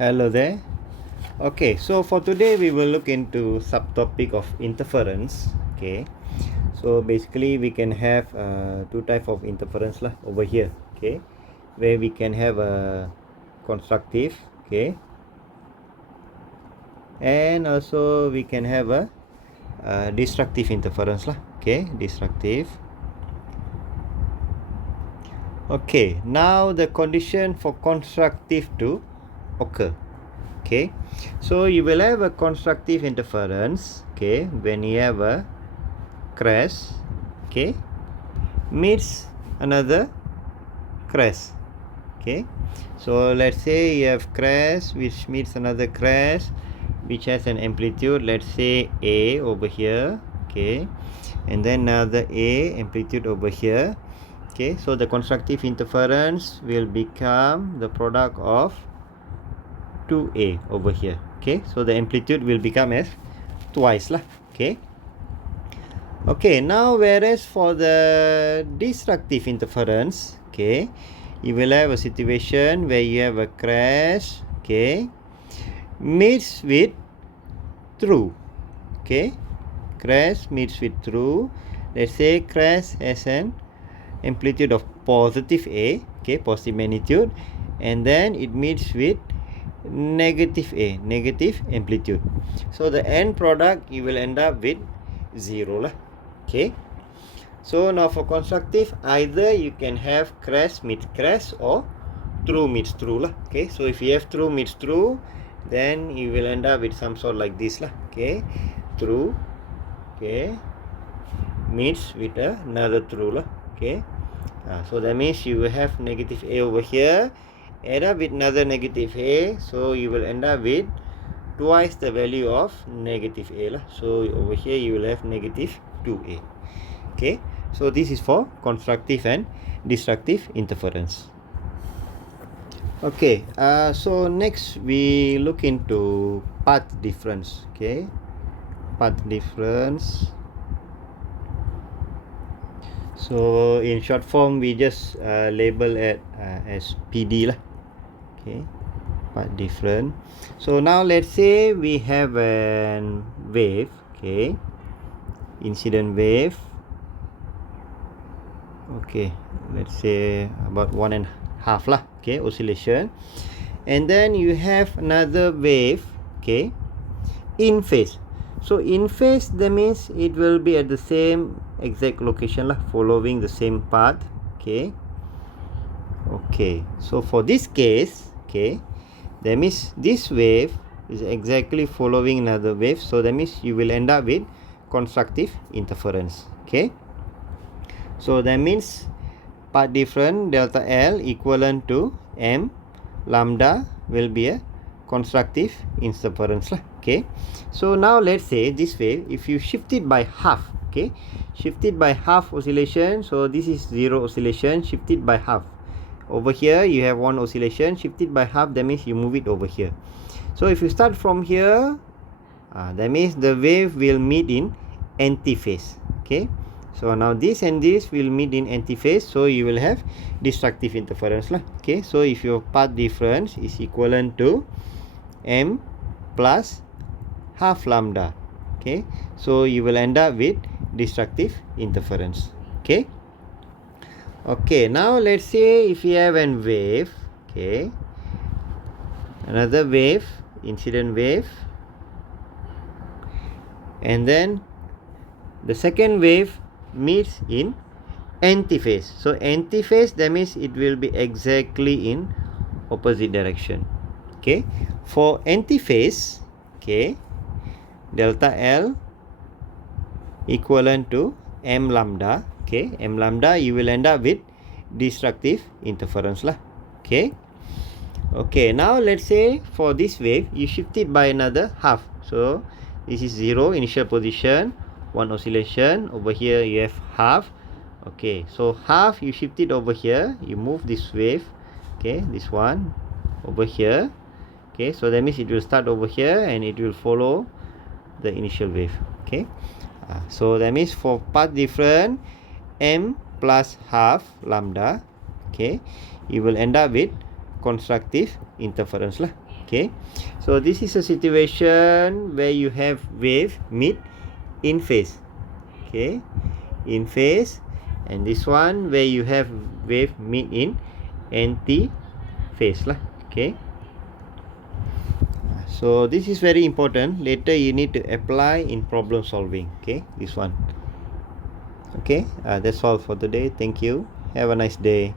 Hello there. Okay, so for today we will look into subtopic of interference. Okay, so basically we can have two type of interference lah over here. Okay, where we can have a constructive, okay, and also we can have a destructive interference lah. Okay, destructive. Okay, now the condition for constructive to occur. Okay, so you will have a constructive interference, okay, when you have a crest, okay, meets another crest. Okay, so let's say you have crest which meets another crest which has an amplitude, let's say A over here, okay, and then another A amplitude over here. Okay, so the constructive interference will become the product of 2A over here. Okay, so the amplitude will become as twice lah. Okay. Okay, now whereas for the destructive interference, okay, you will have a situation where you have a crest, okay, meets with through. Okay, crest meets with through. Let's say crest has an amplitude of positive A, okay, positive magnitude, and then it meets with negative A, negative amplitude. So the end product you will end up with 0 lah. Okay, so now for constructive, either you can have crest meets crest or through meets through lah. Okay, so if you have through meets through, then you will end up with some sort like this lah. Okay, through, okay, meets with another through lah. Okay, so that means you will have negative A over here, add up with another negative A, so you will end up with twice the value of negative A lah. So over here you will have negative 2A. Okay, so this is for constructive and destructive interference. Okay, so next we look into path difference. Okay, path difference. So in short form we just label it as PD lah. Okay, path different. So now let's say we have an wave, okay, incident wave. Okay, let's say about 1.5 lah, okay, oscillation, and then you have another wave, okay, in phase. So in phase, that means it will be at the same exact location lah, following the same path. Okay, okay, so for this case, okay, that means this wave is exactly following another wave, so that means you will end up with constructive interference. Okay, so that means path difference delta L equivalent to M lambda will be a constructive interference lah. Okay, so now let's say this wave, if you shift it by half, okay, shift it by half oscillation, so this is 0 oscillation, shift it by half. Over here you have 1 oscillation, shift it by half, that means you move it over here. So if you start from here, that means the wave will meet in antiphase. Okay, so now this and this will meet in antiphase, so you will have destructive interference lah. Okay, so if your path difference is equivalent to M plus half lambda, okay, so you will end up with destructive interference. Okay, okay, now let's say if you have an wave, okay, another wave, incident wave, and then the second wave meets in antiphase. So antiphase, that means it will be exactly in opposite direction. Okay, for antiphase, okay, delta L equivalent to M lambda. Okay, M lambda, you will end up with destructive interference lah. Okay, okay, now let's say for this wave you shift it by another half, so this is 0 initial position, 1 oscillation, over here you have half. Okay, so half you shift it over here, you move this wave, okay, this one over here. Okay, so that means it will start over here and it will follow the initial wave. Okay, so that means for path difference M plus half lambda, okay, you will end up with constructive interference lah. Okay, so this is a situation where you have wave meet in phase. Okay, in phase, and this one where you have wave meet in anti phase lah. Okay, so this is very important. Later you need to apply in problem solving. Okay, this one. Okay, that's all for today. Thank you. Have a nice day.